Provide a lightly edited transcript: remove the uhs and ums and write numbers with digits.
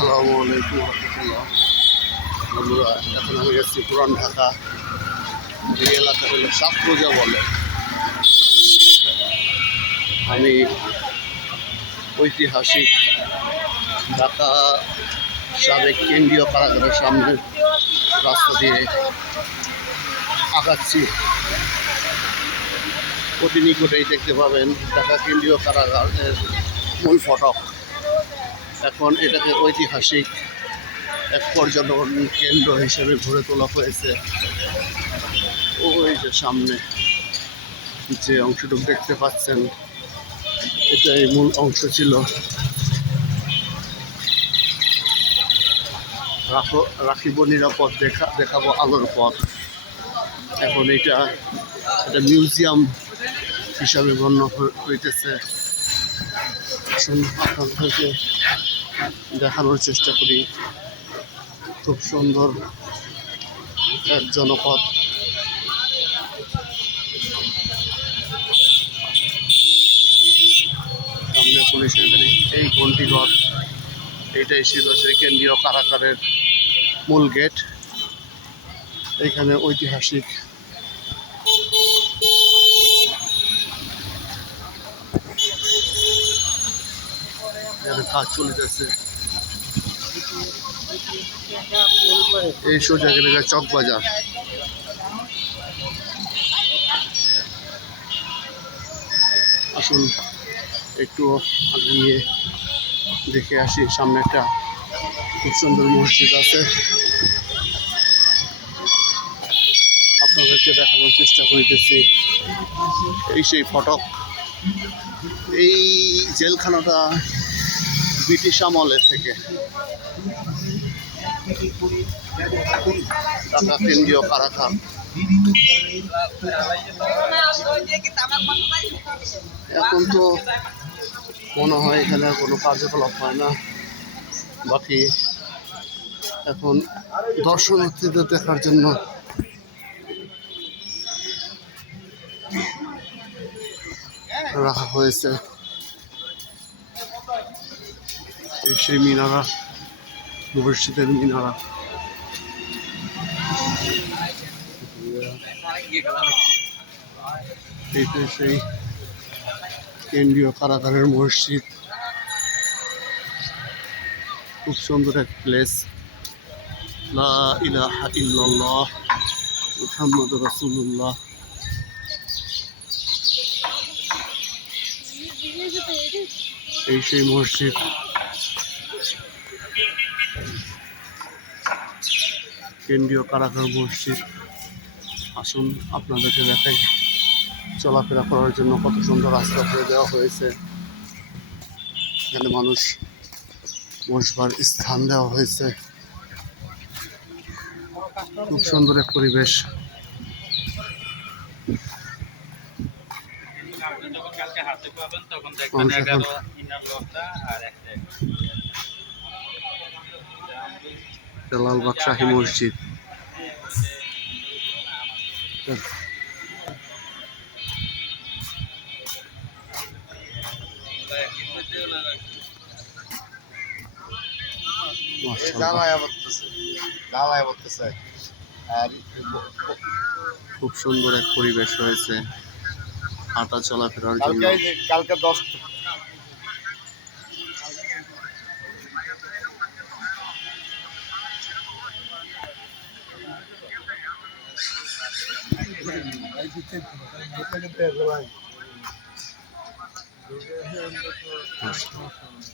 আসসালামু আলাইকুম রহমতুল্লাহ। বন্ধুরা, এখন আমি যাচ্ছি পুরান ঢাকা। এই এলাকা হলো সাতরোজা বলে। আমি ঐতিহাসিক ঢাকা সাবেক কেন্দ্রীয় কারাগারের সামনে রাস্তা দিয়ে আগাচ্ছি। অতি নিকটেই দেখতে পাবেন ঢাকা কেন্দ্রীয় কারাগারের মূল ফটক। এখন এটাকে ঐতিহাসিক এক পর্যটন কেন্দ্র হিসেবে গড়ে তোলা হয়েছে। ওই যে সামনে যে অংশটুকু দেখতে পাচ্ছেন, এটাই মূল অংশ ছিল। রাখিব নিরাপদ, দেখাবো আলোর পথ। এখন এটা মিউজিয়াম হিসাবে গণ্য হইতেছে। আপনাদেরকে দেখানোর চেষ্টা করি। খুব সুন্দর এক জনপদ। সামনে পুলিশের গাড়ি, এই ঘণ্টিঘর, এইটাই ছিল সেই কেন্দ্রীয় কারাগারের মূল গেট। এখানে ঐতিহাসিক কাজ চলিতেছে। এই সোজা গেলে চকবাজার। আসুন একটু আগে গিয়ে দেখে আসি। সামনে একটা খুব সুন্দর মসজিদ আছে, আপনাদেরকে দেখানোর চেষ্টা করিতেছি। এই সেই ফটক। এই জেলখানাটা ব্রিটিশ আমলের থেকে। ঢাকা কেন্দ্রীয় কারাগার। এখন তো মনে হয় এখানে কোনো কার্যকলাপ হয় না। বাকি এখন দর্শনার্থীদের দেখার জন্য রাখা হয়েছে। এই সেই মিনারা, মসজিদের মিনারা। এইটা সেই কেন্দ্রীয় কারাগারের মসজিদ। খুব সুন্দর এক প্লেস। লা ইলাহা ইল্লাল্লাহ মুহাম্মাদুর রাসূলুল্লাহ। এই সেই মসজিদ। কেন্দ্রীয় কারাগার মসজিদ। আসুন আপনাদেরকে দেখাই। চলাফেরা করার জন্য কত সুন্দর রাস্তা করে দেওয়া হয়েছে। এখানে মানুষ বসবার স্থান দেওয়া হয়েছে। খুব সুন্দর এক পরিবেশ। লালবাগ শাহী মসজিদ। খুব সুন্দর এক পরিবেশ রয়েছে হাঁটা চলাফেরার জন্য। কালকে 10 Gracias.